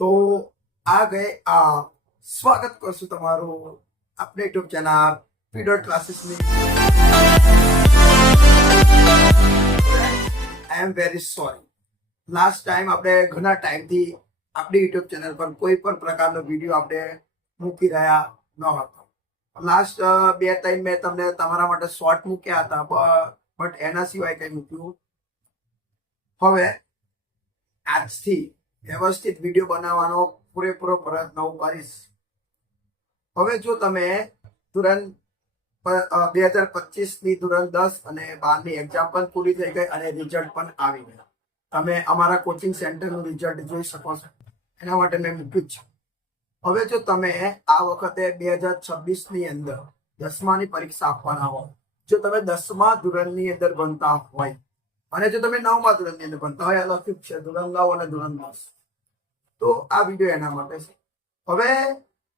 તો આ ગયે આ, સ્વાગત કરશું તમારું આપણે યુટ્યુબ ચેનલ પીડર ક્લાસીસની I am very sorry last time આપણે ઘણા ટાઈમથી આપણી યુટ્યુબ ચેનલ પર કોઈ પણ પ્રકારનો વીડિયો આપણે મૂકી રહ્યા ન હતો. લાસ્ટ બે ટાઈમ મેં તમને તમારા માટે શોર્ટ મૂક્યા હતા બટ એના સિવાય કંઈ મૂક્યું. હવે આજથી વ્યવસ્થિત વીડિયો બનાવવાનો પૂરેપૂરો પ્રયત્ન હું કરીશ. હવે જો તમે ધોરણ બે હજાર પચીસની ધોરણ દસ અને બારની એક્ઝામ પણ પૂરી થઈ ગઈ અને રિઝલ્ટ પણ આવી ગયા. તમે અમારા કોચિંગ સેન્ટરનું રિઝલ્ટ જોઈ શકો છો. એના માટે મેં મૂક્યું છે. હવે જો તમે આ વખતે બે હજાર છવ્વીસની અંદર દસમાની પરીક્ષા આપવાના હો જો તમે દસમા ધોરણની અંદર ભણતા હોય અને જો તમે નવમા ધોરણની અંદર ભણતા હોય લખ્યું છે ધોરણ નવ અને ધોરણ દસ તો આ વીડિયો એના માટે છે. હવે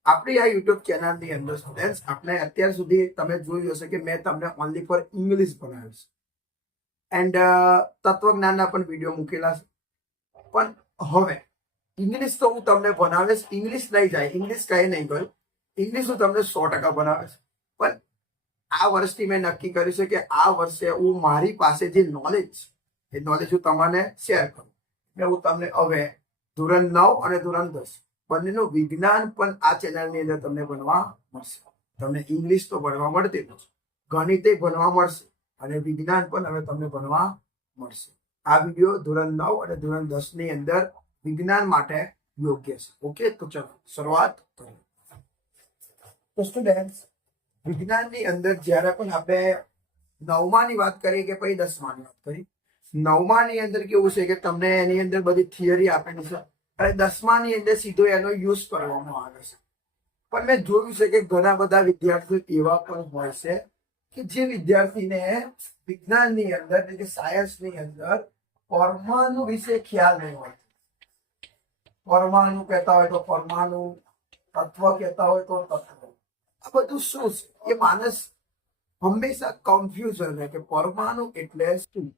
આપણી આ યુટ્યુબ ચેનલની અંદર સ્ટુડન્ટ્સ આપણે અત્યાર સુધી તમે જોયું હશે કે મેં તમને ઓનલી ફોર ઇંગ્લિશ ભણાવ્યું છે. એન્ડ તત્વજ્ઞાનના પણ વીડિયો મૂકેલા છે. પણ હવે ઇંગ્લિશ તો હું તમને ભણાવીશ. ઇંગ્લિશ નહીં જાય ઇંગ્લિશ કઈ નહીં ગયું. ઇંગ્લિશ હું તમને સો ટકા ભણાવીશ. પણ આ વર્ષથી મેં નક્કી કર્યું છે કે આ વર્ષે હું મારી પાસે જે નોલેજ એ નોલેજ હું તમને શેર કરું. એટલે હું તમને હવે ધોરણ નવ અને ધોરણ દસ બંનેનું વિજ્ઞાન પણ આ ચેનલની અંદર તમને ભણવા મળશે. તમને ઇંગ્લિશ તો ભણવા મળતી જ ગણિતે ભણવા મળશે અને વિજ્ઞાન પણ હવે તમને ભણવા મળશે. આ વીડિયો ધોરણ નવ અને ધોરણ દસની અંદર વિજ્ઞાન માટે યોગ્ય છે. ઓકે? તો ચલો, શરૂઆત કરીએ. તો સ્ટુડન્ટ વિજ્ઞાનની અંદર જ્યારે પણ આપણે નવમાની વાત કરીએ કે પછી દસમાની વાત કરી નવમાની અંદર કેવું છે કે તમને એની અંદર બધી થિયરી આપેલી છે. અને દસમાની અંદર સીધો એનો યુઝ કરવામાં આવે છે. પણ મેં જોયું છે કે ઘણા બધા વિદ્યાર્થીઓ એવા પણ હોય છે કે જે વિદ્યાર્થીને વિજ્ઞાનની અંદર એટલે કે સાયન્સની અંદર પરમાણુ વિશે ખ્યાલ નહીં હોય. પરમાણુ કહેતા હોય તો પરમાણુ તત્વ કહેતા હોય તો તત્વ. આ બધું શું છે? એ માણસ હંમેશા કન્ફ્યુઝન રહે કે પરમાણુ એટલે શું?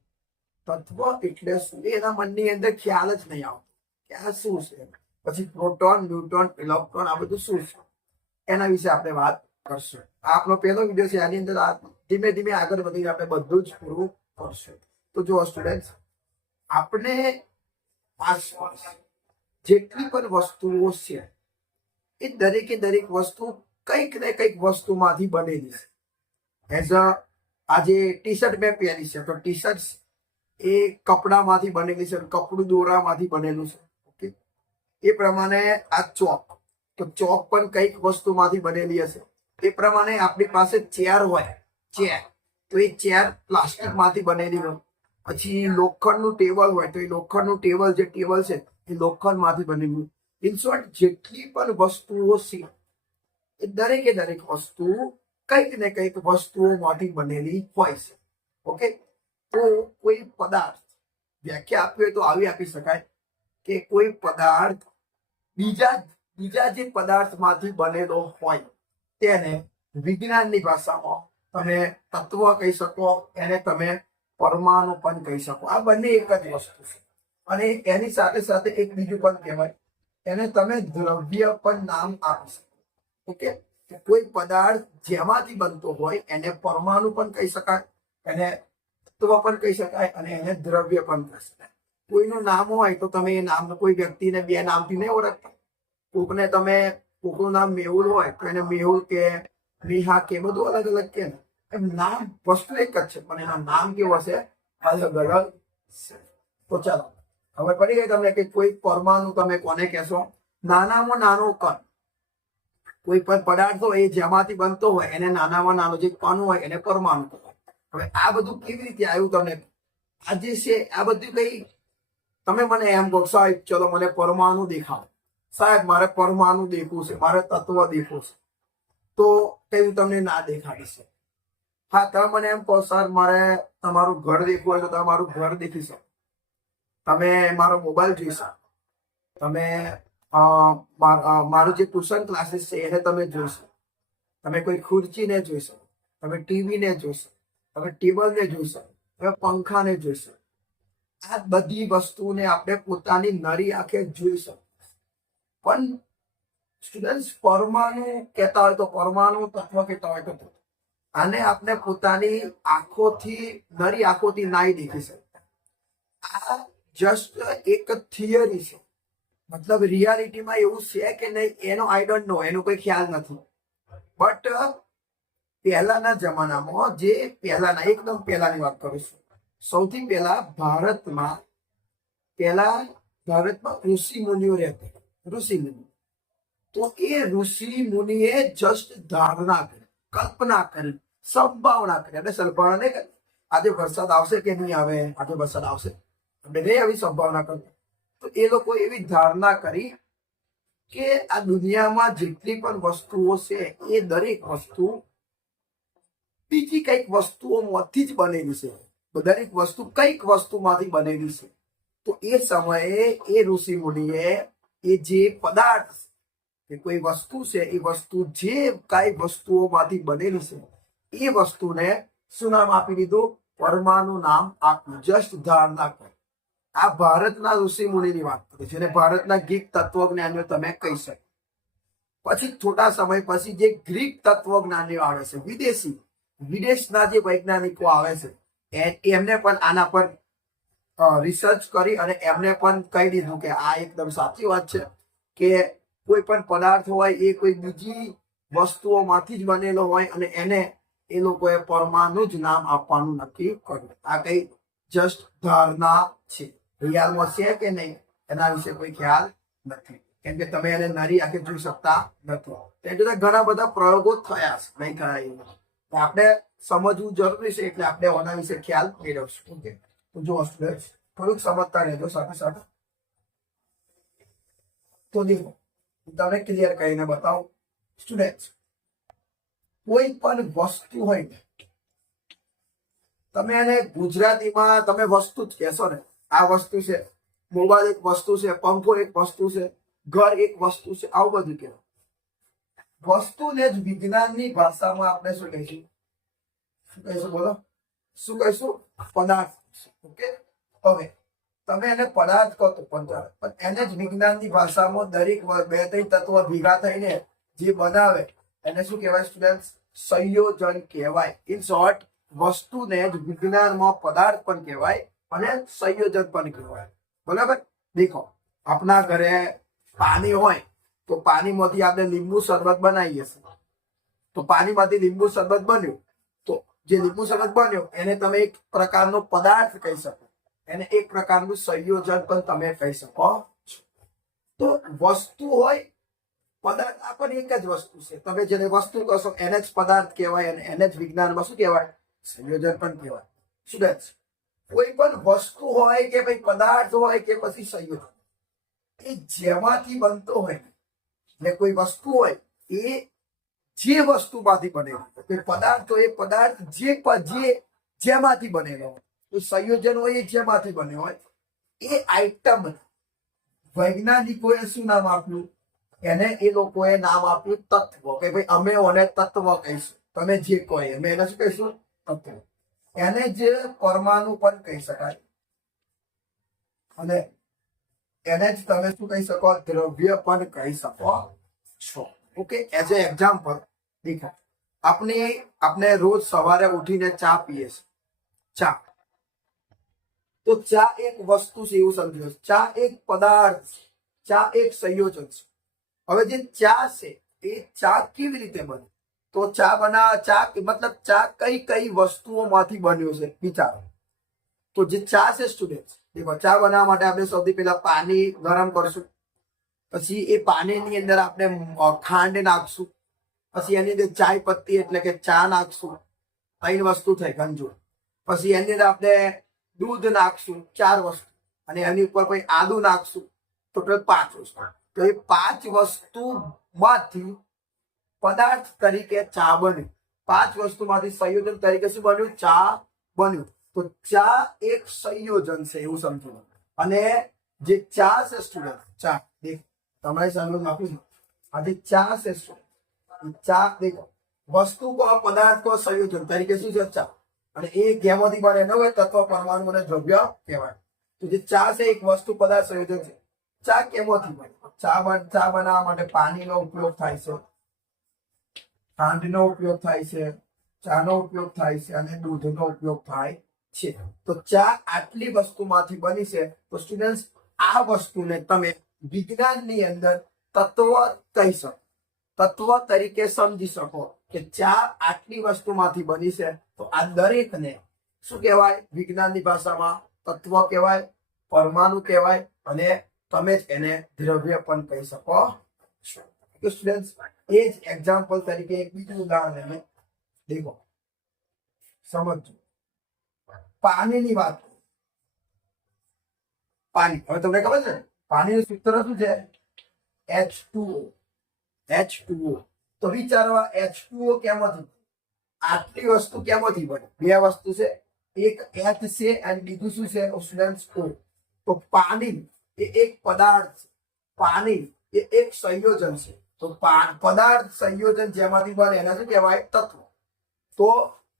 તત્વ એટલે શું? એના મનની અંદર ખ્યાલ જ નહીં આવતો. કે આ શું છે? પછી પ્રોટોન, ન્યુટ્રોન, ઇલેક્ટ્રોન આ બધું શું છે? એના વિશે આપણે વાત કરશું. આપણો પહેલો વીડિયો છે, આની અંદર ધીમે ધીમે આગળ વધીને આપણે બધું જ પૂરું કરશું. તો જુઓ સ્ટુડન્ટ આપણે આસપાસ જેટલી પણ વસ્તુઓ છે, એ દરેકે દરેક વસ્તુ કંઈક ને કંઈક વસ્તુમાંથી બનેલી છે. એઝ અ આજે ટી શર્ટ મેં પહેરી છે, તો ટી શર્ટ એ કપડામાંથી બનેલી છે કપડું દોરામાંથી બનેલું છે. ઓકે? એ પ્રમાણે આ ચોક, તો ચોક પણ કંઈક વસ્તુમાંથી બનેલી હશે. એ પ્રમાણે આપણી પાસે ચેર હોય, ચેર, તો એ ચેર પ્લાસ્ટિકમાંથી બનેલી હોય. પછી લોખંડનું ટેબલ હોય, તો એ લોખંડનું ટેબલ જે ટેબલ છે, એ લોખંડમાંથી બનેલું ઇન જેટલી પણ વસ્તુઓ છે, એ દરેકે દરેક વસ્તુ કંઈક ને કંઈક વસ્તુઓમાંથી બનેલી હોય છે. ઓકે? તો કોઈ પદાર્થ વ્યાખ્યા આપવી હોય તો આવી આપી શકાય કે કોઈ પદાર્થ બીજા બીજા જે પદાર્થમાંથી બનેલો હોય તેને વિજ્ઞાનની ભાષામાં તમે તત્વ કહી શકો, એને તમે પરમાણુ પણ કહી શકો. આ બંને એક જ વસ્તુ છે. અને એની સાથે સાથે એક બીજું પણ કહેવાય, એને તમે દ્રવ્ય પણ નામ આપી શકો. ઓકે? કોઈ પદાર્થ જેમાંથી બનતો હોય એને પરમાણુ પણ કહી શકાય, એને તત્વ પણ કહી શકાય અને એને દ્રવ્ય પણ કહી શકાય. કોઈનું નામ હોય તો તમે એ નામ કોઈ વ્યક્તિને બે નામથી નહીં ઓળખતા. કોકને તમે કોકનું નામ મેહુલ હોય તો એને મેહુલ કે નિહા કે બધું અલગ અલગ કે. એમ નામ વસ્તુ એક જ છે, પણ એનું નામ કેવું હશે? અલગ અલગ તો ચાલો, ખબર પડી ગઈ તમને કે કોઈ પરમાણુ તમે કોને કહેશો? નાનામાં નાનો કણ. કોઈ પણ પદાર્થ હોય એ જેમાંથી બનતો હોય, એને નાનામાં નાનો જે કણ હોય એને પરમાણુ કહેવાય. હવે આ બધું કેવી રીતે આવ્યું તમને? આ જે છે, આ બધું કઈ તમે મને એમ કહો, સાહેબ, ચલો મને પરમાણુ દેખાડો. સાહેબ, મારે પરમાણુ દેખવું છે, મારે તત્વ દેખવું છે. તો કયું તમને ના દેખાડી છે હા, તમે મને એમ કહો સર મારે તમારું ઘર દેખવું હોય તો તમારું ઘર દેખી શકો. તમે મારો મોબાઈલ જોઈ શકો. તમે માર- મારું જે ટ્યુશન ક્લાસીસ છે એને તમે જોઈ શકો. તમે કોઈ ખુરચીને જોઈ શકો. તમે ટીવીને જોઈ શકો. તમે ટેબલને જોઈ શકો હવે પંખાને જોઈશે આ બધી વસ્તુને આપણે પોતાની નરી આંખે જોઈ શકો પણ સ્ટુડન્ટ પરમાણુ કહેતા હોય તો પરમાણુ તત્વ કહેતા હોય તો આને આપણે પોતાની આંખોથી, નરી આંખોથી નાઈ દેખી શકતા આ જસ્ટ એક થિયરી છે. મતલબ રિયાલિટીમાં એવું છે કે નહીં, એનો આઈ ડોન્ટ નો એનો કોઈ ખ્યાલ નથી. બટ પહેલાના જમાનામાં જે પહેલાના, એકદમ પહેલાની વાત કરું છું. સૌથી પહેલા ભારતમાં પહેલા ભારતમાં ઋષિ મુનિઓ રહેતા ઋષિ મુનિ તો એ ઋષિ મુનિએ જસ્ટ ધારણા કરી, કલ્પના કરી, સંભાવના કરી. અને સંભાવના નહીં કરી. આજે વરસાદ આવશે કે નહીં આવે? આજે વરસાદ આવશે. આપણે નહીં આવી સંભાવના કરી. તો એ લોકો એવી ધારણા કરી કે આ દુનિયામાં જેટલી પણ વસ્તુઓ છે, એ દરેક વસ્તુ બીજી કંઈક વસ્તુઓમાંથી જ બનેલી છે. દરેક વસ્તુ કંઈક વસ્તુમાંથી બનેલી છે. તો એ સમયે એ ઋષિ મુનિએ એ જે પદાર્થ કે કોઈ વસ્તુ છે, એ વસ્તુ જે કઈ વસ્તુઓમાંથી બનેલી છે, એ વસ્તુને શું નામ આપી દીધું, પરમાનું નામ આપ્યું. જસ્ટ ધારણા કરી. આ ભારતના ઋષિ મુનિની વાત કરે છે ભારતના ગીક તત્વજ્ઞાનીઓ તમે કહી શકો. પછી થોડા સમય પછી જે ગ્રીક તત્વજ્ઞાનીઓ આવે છે, વિદેશી વિદેશના જે વૈજ્ઞાનિકો આવે છે એમને પણ આના પર રિસર્ચ કરી અને એમને પણ કહી દીધું કે આ એકદમ સાચી વાત છે કે કોઈ પણ પદાર્થ હોય, એ કોઈ બીજી વસ્તુઓમાંથી જ બનેલો હોય અને એને એ લોકોએ પરમાણુ જ નામ આપવાનું નક્કી કર્યું. આ કઈ જસ્ટ ધારણા છે. રિયાલમાં છે કે નહીં, એના વિશે કોઈ ખ્યાલ નથી. કેમ કે તમે એને નરી આંખે જોઈ શકતા નથી. તેમ છતાં ઘણા બધા પ્રયોગો થયા છે નહીં થયા આપણે સમજવું જરૂરી છે એટલે આપણે આના વિશે ખ્યાલ મેળવશું. ઓકે. તો જો સ્ટુડન્ટ થોડુંક સમજતા રહેજો સાથે સાથે. તો દેખો તમને ક્લિયર કરીને બતાવું. સ્ટુડન્ટ કોઈ પણ વસ્તુ હોય ને, તમે એને ગુજરાતીમાં તમે વસ્તુ જ કહેશો ને, આ વસ્તુ છે, મોબાઈલ એક વસ્તુ છે, પંખો એક વસ્તુ છે, ઘર એક વસ્તુ છે, આવું બધું કહેવાય. વસ્તુને જ વિજ્ઞાનની ભાષામાં આપણે શું કહીશું? શું કહીશું બોલો? શું કહીશું? પદાર્થ. ઓકે? હવે, તમે એને પદાર્થ કહો તો પણ એને જ વિજ્ઞાનની ભાષામાં દરેક બે ત્રણ તત્વ ભેગા થઈને જે બનાવે, એને શું કહેવાય સ્ટુડન્ટ સંયોજન કહેવાય. ઇન શોર્ટ વસ્તુને જ વિજ્ઞાનમાં પદાર્થ પણ કહેવાય અને સંયોજન પણ કહેવાય. બરાબર? દેખો આપણા ઘરે પાણી હોય તો પાણીમાંથી આપણે લીંબુ શરબત બનાવીએ છીએ તો પાણીમાંથી લીંબુ શરબત બન્યું. તો જે લીંબુ શરબત બન્યો, એને તમે એક પ્રકારનો પદાર્થ કહી શકો. એને એક પ્રકારનું સંયોજન પણ તમે કહી શકો. તો વસ્તુ હોય, પદાર્થ આ પણ એક જ વસ્તુ છે. તમે જેને વસ્તુ કહો એને જ પદાર્થ કહેવાય અને એને જ વિજ્ઞાનમાં શું કહેવાય? સંયોજન પણ કહેવાય. સ્ટુડન્ટ્સ કોઈ પણ વસ્તુ હોય કે ભાઈ પદાર્થ હોય કે પછી સંયોજન. એ જેમાંથી બનતો હોય એટલે કોઈ વસ્તુ હોય એ જે વસ્તુમાંથી બનેલો કોઈ પદાર્થ હોય એ પદાર્થ જે જેમાંથી બનેલો હોય સંયોજન હોય એ જેમાંથી બન્યો હોય, એ આઈટમ વૈજ્ઞાનિકોએ શું નામ આપ્યું? એને એ લોકોએ નામ આપ્યું તત્વ, કે ભાઈ અમે ઓને તત્વ કહીશું. તમે જે કહો અમે એને શું કહીશું? તત્વ. એને જે પરમાણુ પણ કહી શકાય. અને એને જ તમે શું કહી શકો? દ્રવ્ય પણ કહી શકો. છો. ઓકે એઝ એ એક્ઝામ્પલ દેખાય આપણે આપણે રોજ સવારે ઉઠીને ચા પીએ છીએ ચા. તો ચા એક વસ્તુ છે એવું સમજો. ચા એક પદાર્થ છે. ચા એક સંયોજન છે. હવે જે ચા છે, એ ચા કેવી રીતે બને? તો ચા બના, ચા મતલબ ચા કઈ કઈ વસ્તુઓમાંથી બન્યો છે? વિચારો. તો જે ચા છે સ્ટુડન્ટ દેખો, ચા બનાવવા માટે આપણે સૌથી પહેલા પાણી ગરમ કરશું. પછી એ પાણીની અંદર આપણે ખાંડ નાખશું. પછી એની અંદર ચાય પત્તી એટલે કે ચા નાખશું. ત્રણ વસ્તુ થઈ ગંજુ. પછી એની અંદર આપણે દૂધ નાખશું, ચાર વસ્તુ. અને એની ઉપર પછી આદુ નાખશું ટોટલ પાંચ વસ્તુ. તો એ પાંચ વસ્તુમાંથી પદાર્થ તરીકે ચા બન્યું. પાંચ વસ્તુમાંથી સંયોજન તરીકે શું બન્યું? ચા બન્યું. તો ચા એક સંયોજન છે એવું સમજો. અને જે ચા છે સ્ટુડન્ટ ચા, દેખ, તમારી સામે આપું આ જે ચા છે ચા, દેખો, વસ્તુ કો પદાર્થ કો સંયોજન તરીકે શું છે? ચા. અને એ કેમાંથી બને ન તત્વ પરમાણુ અને દ્રવ્ય કહેવાય. તો જે ચા છે, એક વસ્તુ પદાર્થ સંયોજન છે. ચા કેમોથી બને ચા ચા બનાવવા માટે પાણીનો ઉપયોગ થાય છે, ખાંડનો ઉપયોગ થાય છે, ચાનો ઉપયોગ થાય છે અને દૂધનો ઉપયોગ થાય છે. તો ચા આટલી વસ્તુમાંથી બની છે. તો સ્ટુડન્ટ આ વસ્તુને તમે વિજ્ઞાનની અંદર તત્વ કહી શકો. તત્વ તરીકે સમજી શકો કે ચા આટલી વસ્તુમાંથી બની છે. તો આ દરેકને શું કહેવાય? વિજ્ઞાનની ભાષામાં તત્વ કહેવાય, પરમાણુ કહેવાય અને તમે જ એને દ્રવ્ય પણ કહી શકો છો. તો સ્ટુડન્ટ્સ એ જ એક્ઝામ્પલ તરીકે એક બીજું ઉદાહરણ લઈને દેખો. સમજજો. પાણીની વાત પાણી. હવે તમને ખબર છે? પાણીનું સૂત્ર શું છે? એચ ટુ એચ ટુ તો વિચારવા એચ ટુ કેમાંથી આટલી વસ્તુ કેમાંથી બને? બે વસ્તુ છે. એક એચ છે અને બીજું શું છે? સ્ટુડન્ટ્સ ઓ તો પાણી એ એક પદાર્થ. પાણી એ એક સંયોજન છે. તો પદાર્થ સંયોજન જેમાંથી બને એને શું કહેવાય? તત્વ. તો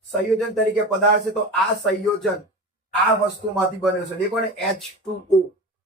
સંયોજન તરીકે પદાર્થ છે, તો આ સંયોજન આ વસ્તુમાંથી બન્યો છે. દેખો ને H two O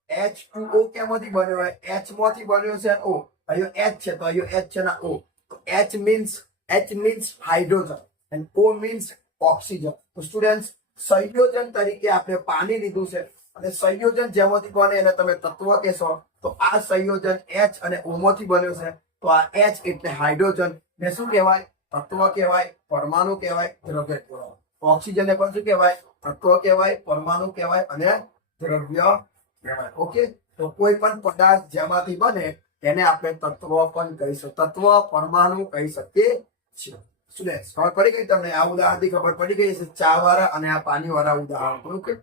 H two O કેમાંથી બન્યો હોય? એચમાંથી બન્યો છે ઓ અહીંયા એચ છે, તો અહીંયા એચ છે ના ઓ તો H means H means hydrogen and O means oxygen તો સ્ટુડન્ટ સંયોજન તરીકે આપણે પાણી લીધું છે. અને સંયોજન જેમાંથી બને એને તમે તત્વ કહેશો. તો આ સંયોજન એચ અને ઓ માંથી બન્યો છે. તો આ એચ એટલે હાઇડ્રોજન ને શું કહેવાય? તત્વ કહેવાય, પરમાણુ કહેવાય, દ્રવ્ય કહેવાય. ઓક્સિજન ને પણ શું કહેવાય? તત્વ કહેવાય, પરમાણુ કહેવાય અને દ્રવ્ય કહેવાય. ઓકે? તો કોઈ પણ પદાર્થ જેમાંથી બને એને આપણે તત્વ પણ કહીશું. તત્વ પરમાણુ કહી શકીએ છીએ. સ્ટુડન્ટ્સ ખબર પડી ગઈ તમને? આ ઉદાહરણથી ખબર પડી ગઈ છે ચા વાળા અને આ પાણી વાળા ઉદાહરણ. ઓકે?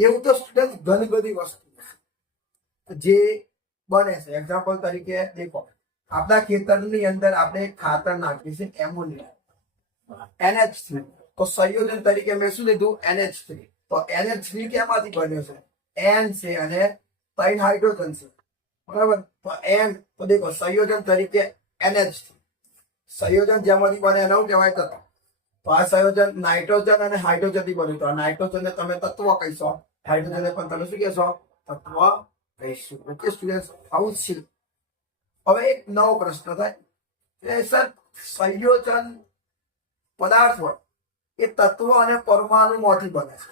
એવું તો સ્ટુડન્ટ ઘણી બધી વસ્તુ જે બને છે. એક્ઝામ્પલ તરીકે, દેખો. આપણા ખેતરની અંદર આપણે ખાતર નાખીએ છીએ એમોનિયા. એનએચ થ્રી તો સંયોજન તરીકે મેં શું લીધું? એનએચ થ્રી તો એનએચ થ્રી કેમાંથી બન્યો છે? એન છે અને ત્રણ હાઇડ્રોજન છે. બરાબર? તો એન તો દેખો, સંયોજન તરીકે એનએચ સંયોજન જેમાંથી બને એનું કહેવાય? તત્વ. તો આ સંયોજન નાઇટ્રોજન અને હાઇડ્રોજનથી બન્યું તો આ નાઇટ્રોજન ને તમે તત્વ કહીશો. હાઇડ્રોજન ને પણ તમે શું કહેશો? તત્વ કહીશું. ઓકે સ્ટુડન્ટ આવું છે. હવે એક નવો પ્રશ્ન થાય. સર, સંયોજન પદાર્થ એ તત્વ અને પરમાણુ માંથી બને છે.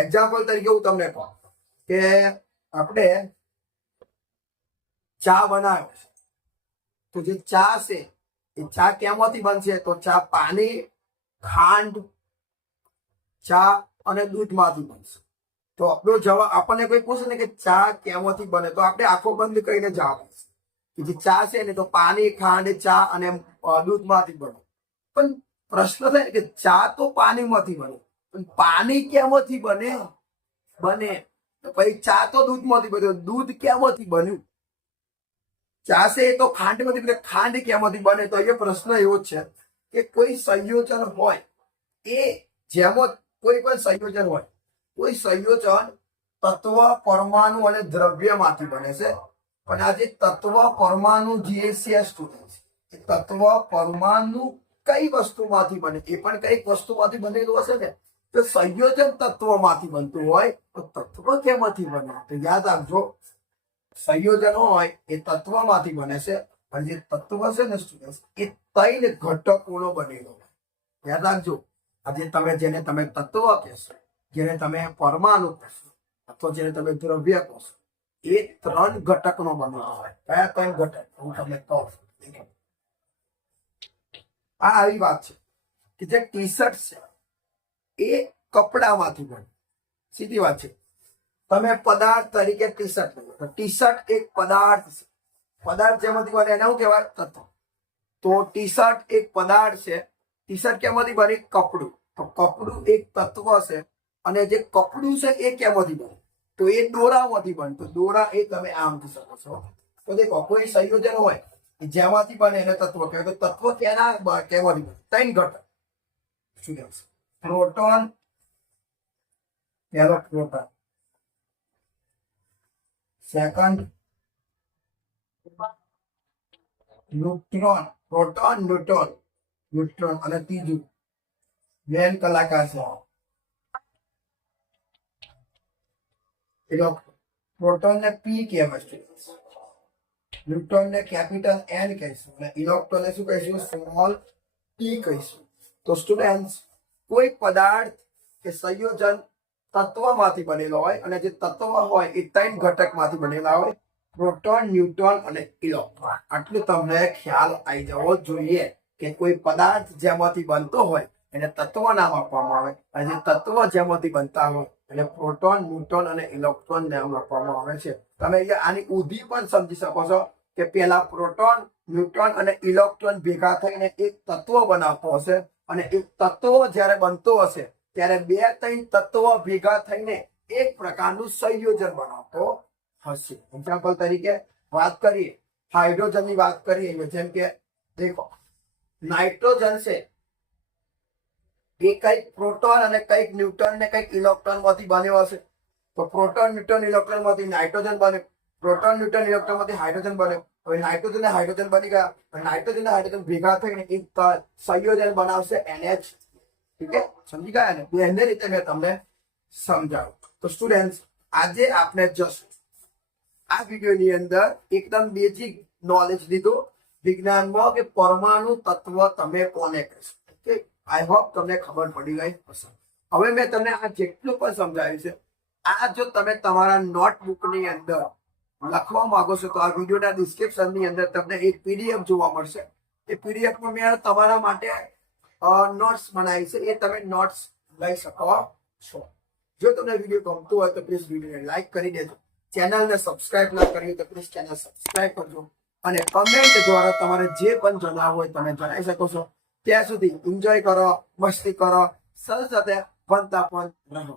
એક્ઝામ્પલ તરીકે હું તમને કહું કે આપણે ચા બનાવ્યો છે. તો જે ચા છે, એ ચા કેમાંથી બનશે? તો ચા પાણી, ખાંડ, ચા અને દૂધમાંથી બનશે. તો આપણો જવાબ, આપણને કોઈ પૂછે ને કે ચા કેમાંથી બને? તો આપણે આંખો બંધ કરીને જવાબ આપીશું. કે જે ચા છે ને તો પાણી, ખાંડ, ચા અને દૂધમાંથી બને. પણ પ્રશ્ન થાય કે ચા તો પાણીમાંથી બને. પણ પાણી કેમાંથી બને? બને. પછી ચા તો દૂધમાંથી બન્યો દૂધ કેમાંથી બન્યું? ચા છે એ તો ખાંડમાંથી બને ખાંડ કેમાંથી બને? તો એ પ્રશ્ન એવો છે કે કોઈ સંયોજન હોય, એ જેમાં કોઈ પણ સંયોજન હોય, કોઈ સંયોજન તત્વ, પરમાણુ અને દ્રવ્યમાંથી બને છે. પણ આજે તત્વ પરમાણુ જે સ્ટુડન્ટ એ તત્વ પરમાણુ કઈ વસ્તુમાંથી બને? એ પણ કંઈક વસ્તુમાંથી બનેલું હશે ને? તો સંયોજન તત્વમાંથી બનતું હોય, તો તત્વ કેમાંથી બને? તો યાદ રાખજો, સંયોજન હોય એ તત્વમાંથી બને છે. અને જે તત્વ છે ને સ્ટુડન્ટ એ ત્રણ ઘટકોનો બનેલો હોય. યાદ રાખજો, આજે તમે જેને તમે તત્વ કહેશો, જેને તમે પરમાણુ કહેશો, અથવા જેને તમે દ્રવ્ય કહેશો એ ત્રણ ઘટકનો બનેલો હોય. કયા ત્રણ ઘટક? હું તમને કહું આ આવી વાત છે કે જે ટી શર્ટ છે, એ કપડામાંથી બને. સીધી વાત છે. તમે પદાર્થ તરીકે ટી શર્ટ લો. ટી શર્ટ એક પદાર્થ છે. પદાર્થ જેમાંથી બને એને શું કહેવાય? તત્વ. તો ટી શર્ટ એક પદાર્થ છે. ટી શર્ટ કેમાંથી બને? કપડું. તો કપડું એક તત્વ છે. અને જે કપડું છે, એ કેમાંથી બને? તો એ દોરામાંથી બને તો દોરા એ તમે આમ કહી શકો છો. તો દેખો, કોઈ સંયોજન હોય જેમાંથી બને એને તત્વ કહેવાય, તો તત્વ કેના બ- બને? ત્રણ ઘટક. શું કહેવાય? પ્રોટોન, પહેલો proton. Second neutron. Proton, neutron. Neutron અને ત્રીજું. બેન કલાકાર છે. ઇલેક્ટ્રોન પ્રોટોનને પી કેમેસ્ટ્રી ન્યુટ્રોનને કેપિટલ એન કહીશું. અને ઇલેક્ટ્રોનને શું કહીશું? સ્મોલ ટી કહીશું. તો સ્ટુડન્ટ્સ કોઈ પદાર્થ કે સંયોજન તત્વમાંથી બનેલો હોય અને જે તત્વ હોય એ ત્રણ ઘટકમાંથી બનેલા હોય, પ્રોટોન ન્યુટ્રોન અને ઇલેક્ટ્રોન. આટલું તમને ખ્યાલ આવી જવો જોઈએ કે કોઈ પદાર્થ જેમાંથી બનતો હોય એને તત્વ નામ આપવામાં આવે. અને જે તત્વ જેમાંથી બનતા હોય એને પ્રોટોન ન્યુટ્રોન અને ઇલેક્ટ્રોન નામ આપવામાં આવે છે. તમે અહીંયા આની ઉધી પણ સમજી શકો છો કે પેલા પ્રોટોન ન્યુટ્રોન અને ઇલેક્ટ્રોન ભેગા થઈને એક તત્વ બનાવતો હશે અને એક તત્વ જ્યારે બનતો હશે, ત્યારે બે ત્રણ તત્વ ભેગા થઈને એક પ્રકારનું સંયોજન બનાવતો હશે. એક્ઝામ્પલ તરીકે વાત કરીએ, હાઇડ્રોજનની વાત કરીએ, જેમ કે, દેખો, નાઇટ્રોજન છે એ કંઈક પ્રોટોન અને કંઈક ન્યુટ્રોન ને કંઈક ઇલેક્ટ્રોનમાંથી બન્યો હશે. તો પ્રોટોન ન્યુટ્રોન ઇલેક્ટ્રોનમાંથી નાઇટ્રોજન બને. પ્રોટોન ન્યુટ્રોન ઇલેક્ટ્રોનમાંથી હાઇડ્રોજન બને. હવે નાઇટ્રોજન ને હાઇડ્રોજન બની ગયા. અને નાઇટ્રોજન ને હાઇડ્રોજન ભેગા થઈને એક સંયોજન બનાવશે NH ઠીક છે? સમજી ગયા ને? એને રીતે મેં તમને સમજાવું. તો સ્ટુડન્ટ, આજે આપણે જસ્ટ આ વિડીયોની અંદર એકદમ બેઝિક નોલેજ લીધો. વિજ્ઞાનમાં કે પરમાણુ તત્વ તમે કોને કહેશો? ઓકે આઈ હોપ તમને ખબર પડી ગઈ હશે. હવે મેં તમને આ જેટલું પણ સમજાવ્યું છે, આ જો તમે તમારા નોટબુકની અંદર લખવા માંગો છો, તો આ વિડીયોના ડિસ્ક્રિપ્શનની અંદર તમને એક પીડીએફ જોવા મળશે. એ પીડીએફમાં મેં તમારા માટે નોટ્સ બનાવી છે, એ તમે નોટ્સ લઈ શકો છો. જો તમને વીડિયો ગમતો હોય, તો પ્લીઝ વિડીયોને લાઈક કરી દેજો. ચેનલને સબસ્ક્રાઇબ ના કરી તો પ્લીઝ ચેનલ સબસ્ક્રાઇબ કરજો. અને કમેન્ટ દ્વારા તમારે જે પણ જણાવવું હોય, તમે જણાવી શકો છો. ત્યાં સુધી એન્જોય કરો મસ્તી કરો સાથે સાથે ભણતા પણ રહો.